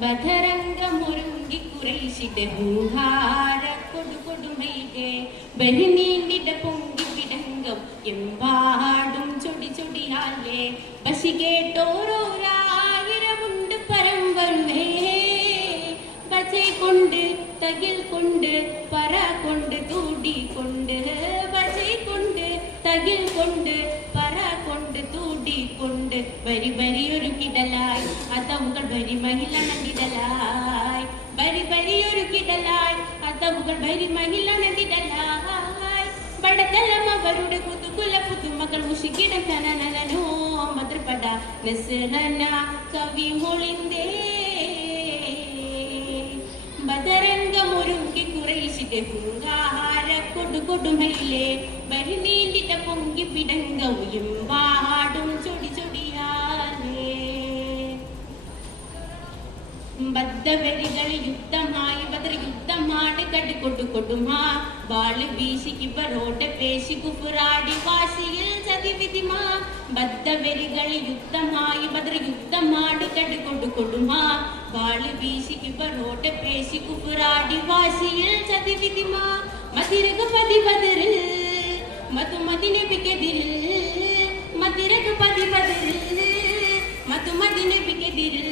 ബധരംഗമൊരുങ്ങി കുറേശിടെ ഹൂഹാര കൊടുകൊടുമൈകെ ബഹിനീണ്ടിട പൊങ്കി പിടങ്കം എമ്പാടും ചൊടി ചൊടിയാലേ ബസി കേട്ടോരോരായിരമുണ്ട് പരം വരുവേ ബജൈ കൊണ്ട് തകിൽ കൊണ്ട് പറ കൊണ്ട് തൂടി കൊണ്ട് ബജൈ കൊണ്ട് തകിൽ കൊണ്ട് പറ കൊണ്ട് തൂടി കൊണ്ട് ബരി ബരി ഒരു കിടലായി അതവുകൾ ബരി മഹിള നദിടലായി ബരി ബരി ഒരു കിടലായി അതവുകൾ ബരി മഹിള നദിടലായി ബടതലം അവരുടെ കുതുകുല പുതുമകൾ മുഷികിടം തനനനോ മദ്രപട നസ്റന കവി മൊളിന്തേ ബദരംഗമൊരുങ്ങി കുറേശിടെ ഹൂഹാര കൊടുകൊടുമയിലേ ബരി നീണ്ടിട്ട പൊങ്കി പിടങ്കവും പാടും ചൊടി ചൊടിയാലേ ബദ്ധവരികൾ യുദ്ധമായി ബദർ യുദ്ധമാണ് കടുകൊടു കൊടുമാ വാള് വീശി ഇവരോടെ പേശി കുഫുറാടി വാശിയിൽ ചതിവിധിമാ ബദ്ധവരികൾ യുദ്ധമായി ബദർ യുദ്ധമാണ് കടുകൊടു കൊടുമാ വാള് വീശി ഇവരോടെ പേശി കുഫുറാടി വാശിയിൽ ചതിവിധിമാ മതിരക പതി ബദറിൽ മധുമതിനെ പിക്കെതിരിൽ മതിരക പതി ബദറിൽ മധുമതിനെ പിക്കെതിരിൽ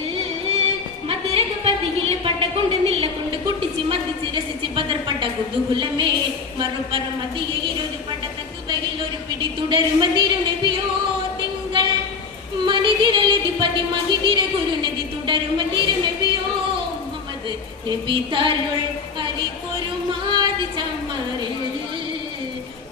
മതിരക പതിയിൽ പട്ട കൊണ്ട് നില്ല കൊണ്ട് കുട്ടിച്ച് മതിച്ച് രസിച്ച് പതർപ്പട്ട കുതുകുലമേ മറുപറ മതിയെ ഇരുപത് പട്ടത്തക്ക് വരിൽ ഒരു പിടി തുടരും മതിരു നബിയോ തിങ്കൾ മനിതിരലധിപതി മഹിതിര ഗുരുനദി തുടരും മതിരു നബിയോ മുഹമ്മദ് നബി തരുൾ ഹരിക്കൊരു മാതി ചമ്മറിൽ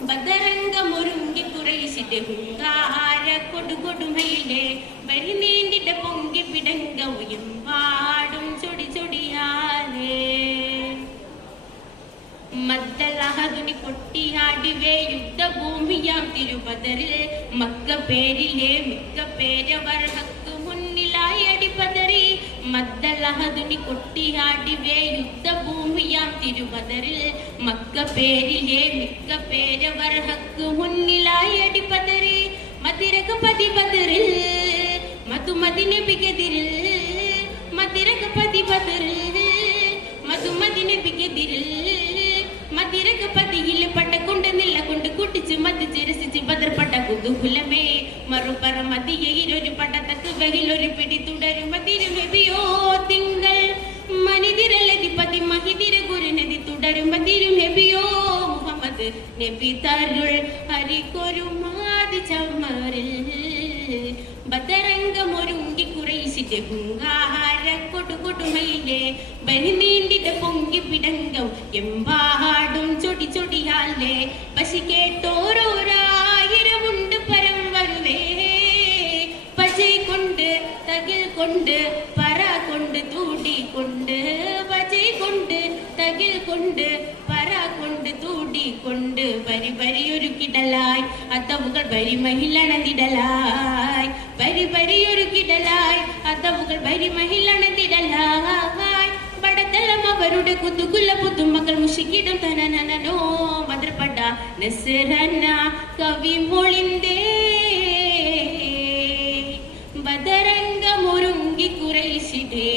ബദരംഗമൊരുങ്ങി കുറേശിടെ ഹുങ്കാര കൊടുകൊടുമയിലെ ബരി നീണ്ടിട പൊങ്കി പിടങ്കവും പാടും ചൊടി ചൊടിയാലേ മദ്ദലഹദുനി കൊട്ടിയാടിവേ യുദ്ധഭൂമിയാം തിരുപതറിൽ മക്ക പേരിലെ മിക്ക പേരവർ ഹക്ക് മുന്നിലായി അടിപതറി മദ്ദലഹദുനി കൊട്ടിയാടിവേ യുദ്ധഭൂമിയാം തിരുപതറിൽ മക്ക പേരിലെ മിക്ക പേരവർ ഹക്ക് മുന്നിലായി അടിപതറി മതിരക പതി ബദറിൽ മധുമതിനെ പികതിരിൽ മതിരക പതി ബദറിൽ മധുമതിനെ പികതിരിൽ മതിരക പതിയിൽ പട്ട കൊണ്ട് നില്ല കൊണ്ട് കുട്ടിച്ച് മതിച്ച് രസിച്ച് ബദർപ്പട്ട കുതുകുലമേ മറുപറ മതിയെ ഇരുപത് പട്ടത്തക്ക് വകിൽ ഒരു പിടി തുടരും മതിരു നബിയോ തിങ്കൾ മനിതിരലധിപതി മഹിതിര ഗുരുനദി തുടരും മതിരു നബിയോ മുഹമ്മദ് നബി തരുൾ ഹരിക്കൊരു മാതി ചമ്മറിൽ ബദരംഗമൊരുങ്ങി കുറേശിടെ ഹുങ്കാര കൊടുകൊടുമയിലെ ബരി നീണ്ടിട പൊങ്കി പിടങ്കം എമ്പാടും ചൊടി ചൊടിയാലേ ബസി കേട്ടോരോരായിരമുണ്ട് പരം വരുവേ ബജൈ കൊണ്ട് തകിൽ കൊണ്ട് പറ കൊണ്ട് തൂടി കൊണ്ട് ബജൈ കൊണ്ട് തകിൽ കൊണ്ട് പറ കൊണ്ട് തൂടി കൊണ്ട് ബരി ബരി ഒരു കിടലായി അതവുകൾ ബരി മഹിള നദിടലായി ബരി ബരി ഒരു കിടലായി അതവുകൾ ബരി മഹിള നദിടലായി ബടതലം അവരുടെ കുതുകുല പുതുമകൾ മുഷികിടം തനനനോ മദ്രപട നസ്റന കവി മൊളിന്തേ ബദരംഗമൊരുങ്ങി കുറേശിടേ